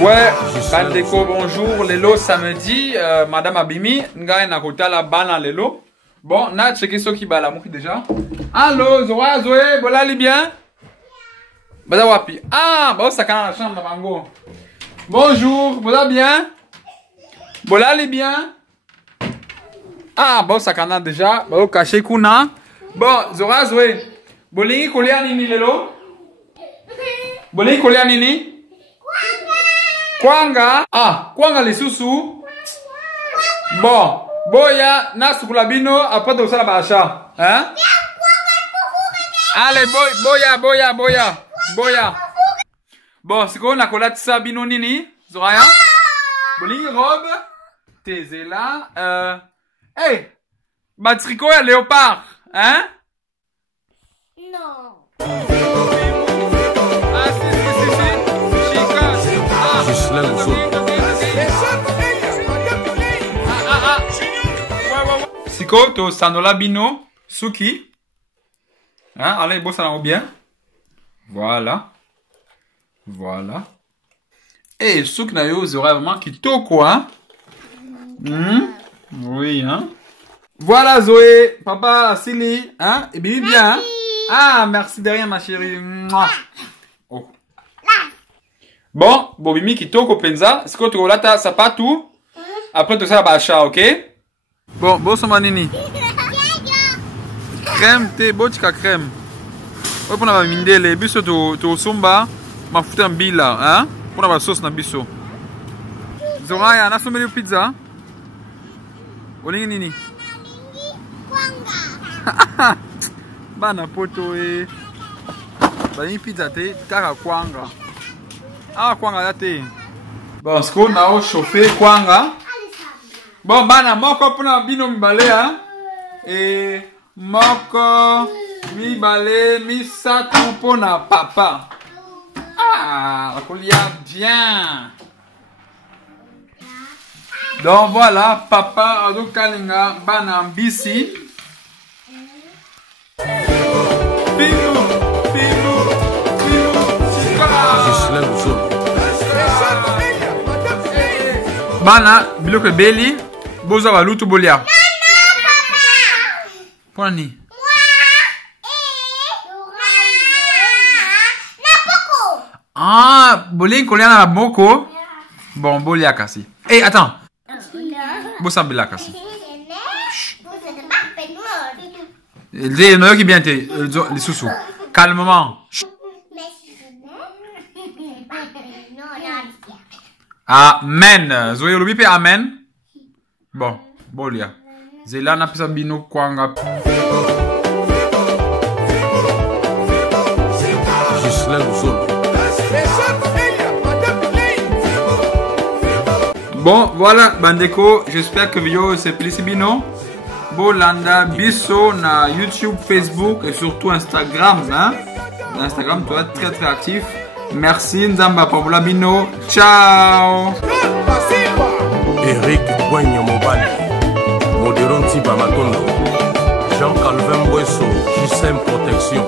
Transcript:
Ouais, Bandeko, bonjour. Lelo samedi, Madame Abimi, nga na kota la bana lelo. Bon, na checké ce qui bala mouki déjà. Allô, Zoé, Zoé, bolali bien? Bada wapi? Ah, bah ça kana la chambre na bango. Bonjour, bola bien? Bolali bien? Ah, bah ça kana déjà, bah caché kuna. Bon, Zoé, Zoé, bolingi kolia nini lelo? Bolingi kolia nini? Kwanga. Ah, kwanga lisusu. Bon, boya na sukula bino après de ça la bacha, hein? Allez, boya. Bon, c'est quoi on a collé ça bino nini? Zoraya? Bolingi robe. Tezela. Hey, batricot à léopard, hein? Non. Siko, to sandola bino, suki. Hein, allez, bon, ça va bien. Voilà. Et suki na yo, zora vraiment kitoko, hein. Oui, hein. Voilà, Zoé, papa, Silly, hein, et bien, bien, hein. Ah, merci de rien, ma chérie. Oh. Bon, Bobimi kitoko penza, siko tu rolata sapatu. Après tout ça, bacha, ok? Bon, bosso manini. Crème, te, bochika crème. Ouais, pour la mindele, biso to somba, ma foutu en bila, hein? Pour la sauce na biso. Zoraya, na someli pizza. Olingi nini? Kwanga. Bana poto e. Bani pizza te, kaka kwanga. Ah, kwanga ya te. Bon, siko na o chauffer kwanga. Bon, bana moko puna bino mibale, hein? Et moko mibale misatu pona papa. Ah, la colia bien. Donc voilà, papa ado kalinga bana mbisi. Bana biloko beli boza balutu bolia. Pona ni? Ah, boling kolia na boko. Bon, bolia kasi. Eh, attends. Bosa bila kasi. Les noyaux qui bien les sous-sous. Calmement. Amen. Zoé Olubipe, amen. Bon, bolia. Zela na pisa bino kwanga. Bon, voilà, Bandeko. J'espère que vidéo c'est plaisir bino. Bolanda biso na YouTube, Facebook et surtout Instagram, hein? Instagram, tu es très très actif. Merci Nzamba Pabola Bino. Ciao. Eric Gwenyo Mobali, Modéron Tiba Matondo, Jean Calvin Boesso, JSM Protection.